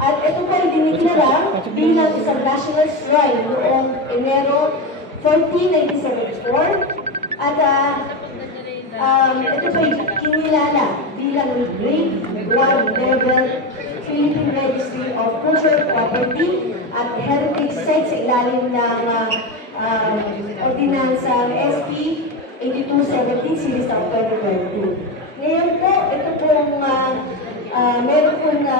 At ito po ay diniklara bilang isang national shrine noong Enero 14, 1974. At ito po ay kinilala bilang Grade 1 Level Philippine Registry of Cultural Property at Heritage Site sa ilalim ng Ordinansa SP 8217 Series of 2022. Ngayon po, ito pong meron po na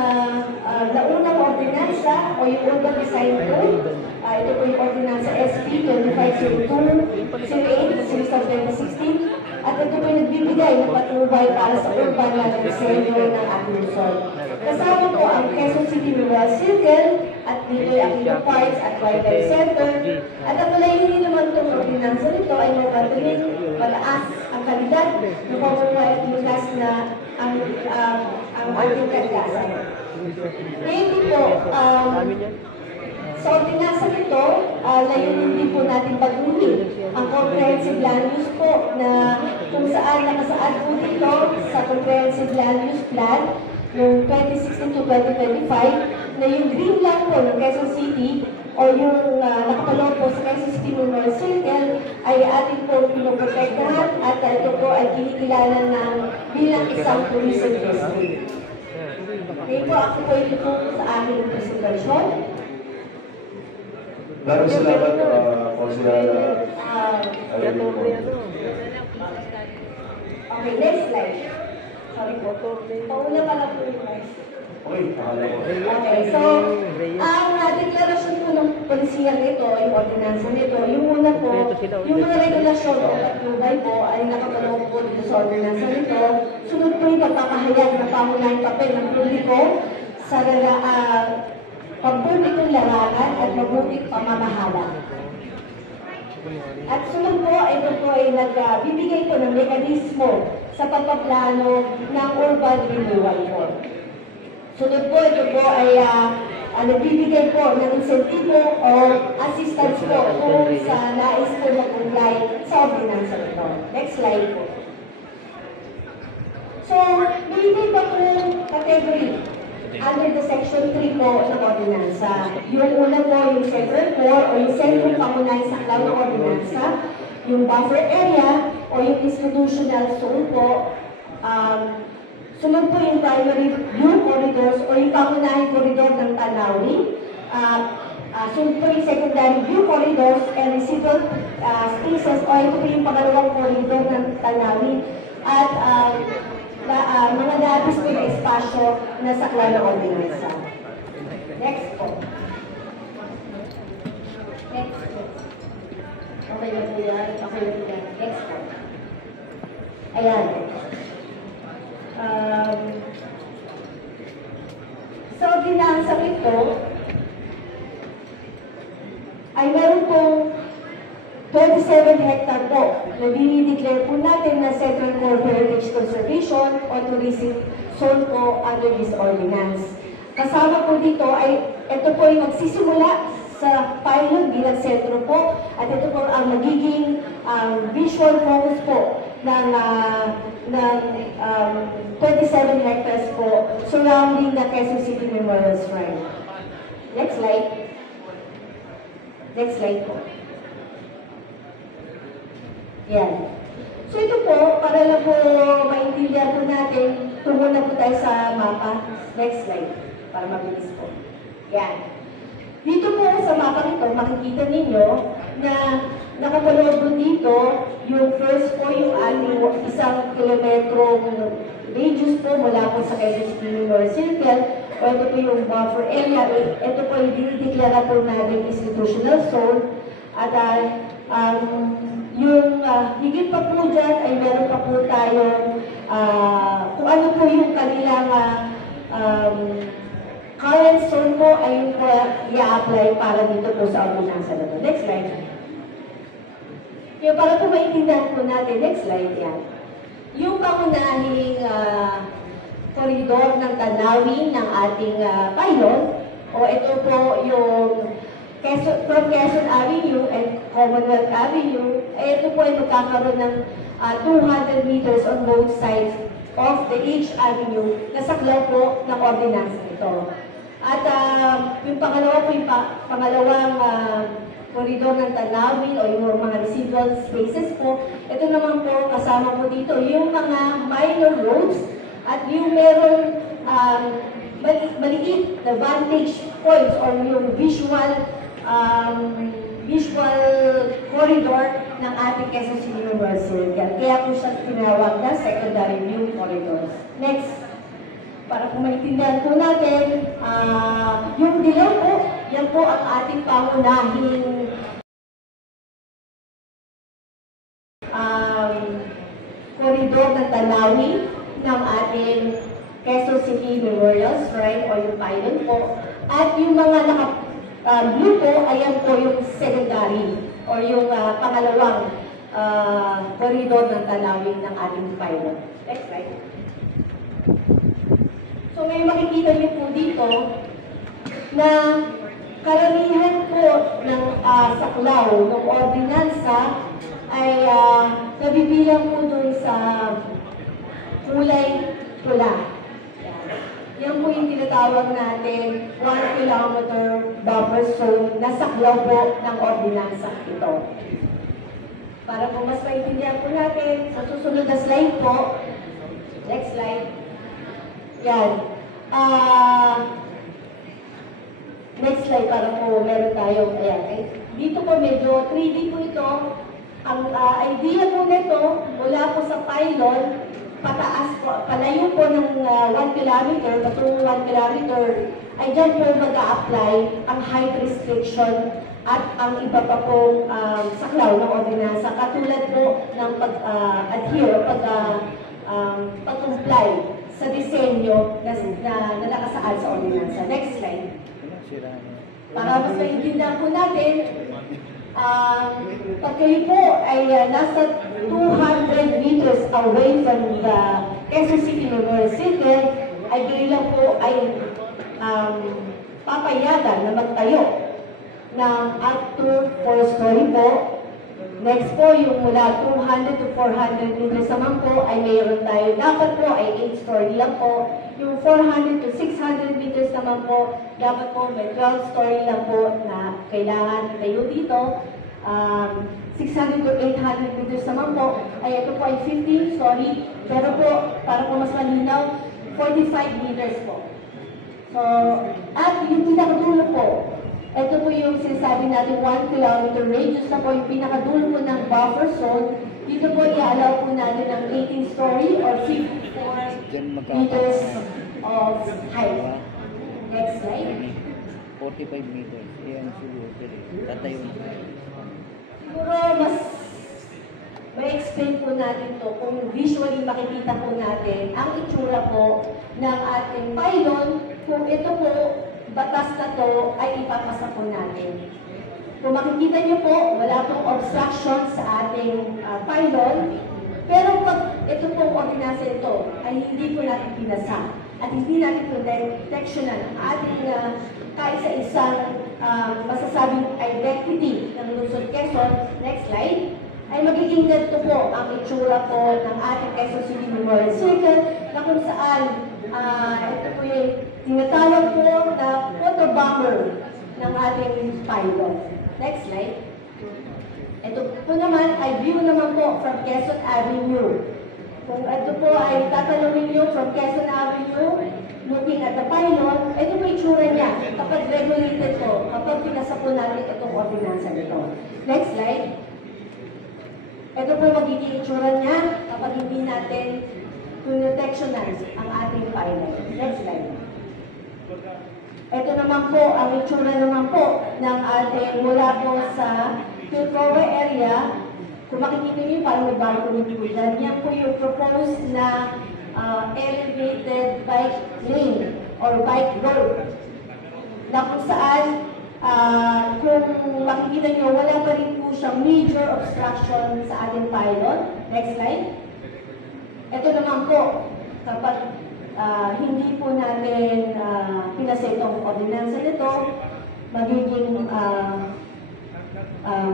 naunang ordinansa o yung urban design code. Ito po yung ordinansa SP 2502 Series of 2016. At ito po yung nagbibigay ng patnubay para sa urban na disenyo ng ating Luzon. Kasama po ang Quezon City Memorial Circle at dito ang Aquino Parks at Wildlife Center. At ang layunin naman itong ordinansa nito ay mapatuloy mataas ang kalidad ng pamumuhay at lunas na ang ating kalikasan. Ngayon po, sa ordinansa nito, layunin din po natin pagbuhin ang comprehensive land use po na kung saan nakasaad po dito sa comprehensive land use plan noong 2016 to 2025 na yung green lang po ng Quezon City o yung nakapaloob po sa Quezon City Memorial Circle ay ating po pinoprotektahan at ito po ay kinikilala ng bilang isang tourism district. Ngayon po ako po ito sa aking presentasyon. Maraming salamat, Consular. Okay, next slide. Sorry po. Pauna pala po yung guys. Okay, so, ang deklarasyon po ng polisiya nito, yung ordinansa nito, yung una po, yung mga regulasyon o patnubay po ay nakapaloob po dito sa ordinansa nito. Sunod po yung pagpapahayag ng pangunahing papel ng publiko sa pampublikong larangan at mabuting pamamahala. At sunod po, ito po ay nagbibigay po ng mekanismo sa pagpaplano ng urban renewal po. Sunod po, ito po ay nagbibigay po ng insentibo o assistance po kung sa nais po mag-comply sa ordinansa nito. Next slide po. So, may iba po category under the section 3 po ng ordinansa. Yung una po, yung central core o yung sentrong pangunahing saklaw ng ordinansa, yung buffer area o yung institutional zone po, sunod po yung primary view corridors o yung pangunahing koridor ng tanawin, sunod po yung secondary view corridors and residual spaces o ito po yung pangalawang koridor ng tanawin at mga labis po na espasyo na sakla ng ordinansa. Next po. Next po. Okay na po yan. Okay na po yan. Next po. Ayan. Sa ordinansa ito, ay meron pong 27 hectare po na dinideclare po natin na Central Core Heritage Conservation o Tourism Zone po under this ordinance. Kasama po dito ay ito po ay magsisimula sa pilot bilang sentro po at ito po ang magiging visual focus po ng 27 hectares po surrounding the Quezon City Memorial Shrine. Next slide. Next slide po. Yan. So ito po, para lang po maintindihan po natin, tungo na po tayo sa mapa. Next slide, para mabilis po. Yan. Dito po sa mapa ito, makikita ninyo na nakapaloob po dito, yung first po yung ating 1 kilometrong radius po mula po sa Quezon City Memorial Circle, o ito po yung buffer area, ito po yung dinideklara po natin institutional zone, at yung higit pa po dyan ay meron pa po tayong kung ano po yung kanilang current zone po ay yung po i-apply para dito po sa ordinansa na to. Next slide. Yung para po maintindihan po natin, next slide yan. Yung pangunahing koridor ng tanawin ng ating pylon, o ito po yung from Quezon Avenue and Commonwealth Avenue, ito po ay magkakaroon ng 200 meters on both sides of the each avenue na saklaw po ng ordinansa ito. At yung pangalawa po, yung pangalawang koridor ng tanawin o yung mga residual spaces po, ito naman po kasama po dito yung mga minor roads at yung meron maliit na vantage points or yung visual corridor ng ating Quezon City Memorial Circle. Kaya po siya tinawag na secondary view corridors. Next, para po maintindihan po natin, yung dilaw po, yan po ang ating pangunahing koridor ng tanawin ng ating Quezon City Memorial Shrine o yung pylon po. At yung mga blue po, ayan po yung secondary or yung pangalawang koridor ng tanawin ng ating pylon. Next slide. So ngayon makikita niyo po dito na karamihan po ng saklaw ng ordinansa ay nabibilang po dun sa kulay pula. Yan po yung tinatawag natin 1 kilometer buffer zone na saklaw po ng ordinansa ito. Para po mas maintindihan po natin, sa susunod na slide po, next slide. Yan. Next slide para po meron tayo. Ayan. Dito po medyo 3D po ito. Ang idea po nito, mula po sa pylon, pataas po, palayo po ng 1 kilometer, patungo 1 kilometer, ay dyan po mag-a-apply ang height restriction at ang iba pa pong saklaw ng ordinansa, katulad po ng pag-adhere, pag-comply sa disenyo na nakasaad sa ordinansa. Next slide. Para mas maintindihan po natin, pag kayo po ay nasa 200 meters away from the Quezon City Memorial Circle, ay kayo lang po ay papayagan na magtayo ng up to 4-story po. Next po, yung mula 200 to 400 meters naman po ay mayroon tayo. Dapat po ay 8-story lang po. Yung 400 to 600 meters naman po, dapat po may 12-story lang po na kailangan tayo dito. 600 to 800 meters naman po, ay ito po ay 15-story. Pero po, para po mas malinaw, 45 meters po. So, at yung pinakadulo po, ito po yung sinasabi natin 1 kilometer radius na po yung pinakadulo po ng buffer zone. Dito po i-allow po natin ng 18-story or 54 meters of height. Next slide. 45 meters. Yan siguro. Tatayo na. Siguro mas may explain po natin to kung visually makikita po natin ang itsura po ng ating pylon. Kung ito po, batas na to ay ipapasa po natin. Kung makikita niyo po, wala pong obstruction sa ating pylon. Pero pag ito pong ordinansa ito ay hindi po natin pinasa at hindi natin protectionan ang ating kaisa-isang masasabing identity ng Luzon, Quezon, next slide, ay magiging ganito po ang itsura po ng ating Quezon City Memorial Circle na kung saan ito po yung tinatawag po na photo bomber ng ating pilot. Next slide. Ito po naman ay view naman po from Quezon Avenue. Kung ito po ay tatanungin nyo from Quezon Avenue, looking at the pylon, ito po itsura niya kapag regulated po, kapag pinasa po natin itong ordinansa nito. Next slide. Ito po magiging itsura niya kapag hindi natin proteksyonan ang ating pylon. Next slide. Ito naman po, ang itsura naman po ng ating mula po sa Pilcover area. Kung makikita niyo, parang may balcony po dyan. Yan po yung proposed na elevated bike lane or bike road na kung saan kung makikita niyo, wala pa rin po siyang major obstruction sa ating pylon. Next slide. Ito naman po, kapag hindi po natin pinasa itong ordinansa nito, magiging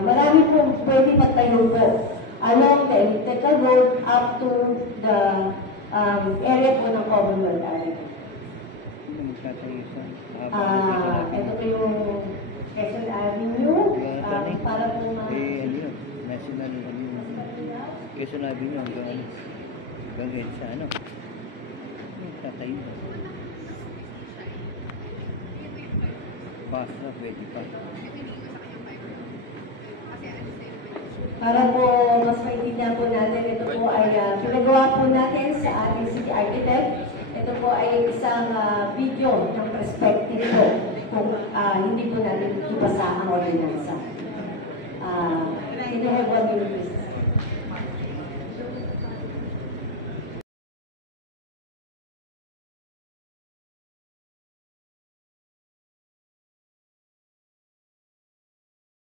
marami po pwede magtayo po along the elliptical road up to the area po ng Commonwealth area. Ito po yung Quezon Avenue para po National Quezon Avenue hanggang EDSA, ano? Tatayo. Basta, pwede pa. Para po mas maintindihan po natin, ito po ay pinagawa po natin sa ating city architect. Ito po ay isang video ng perspective po kung hindi po natin ipasa ang ordinansa. Ito po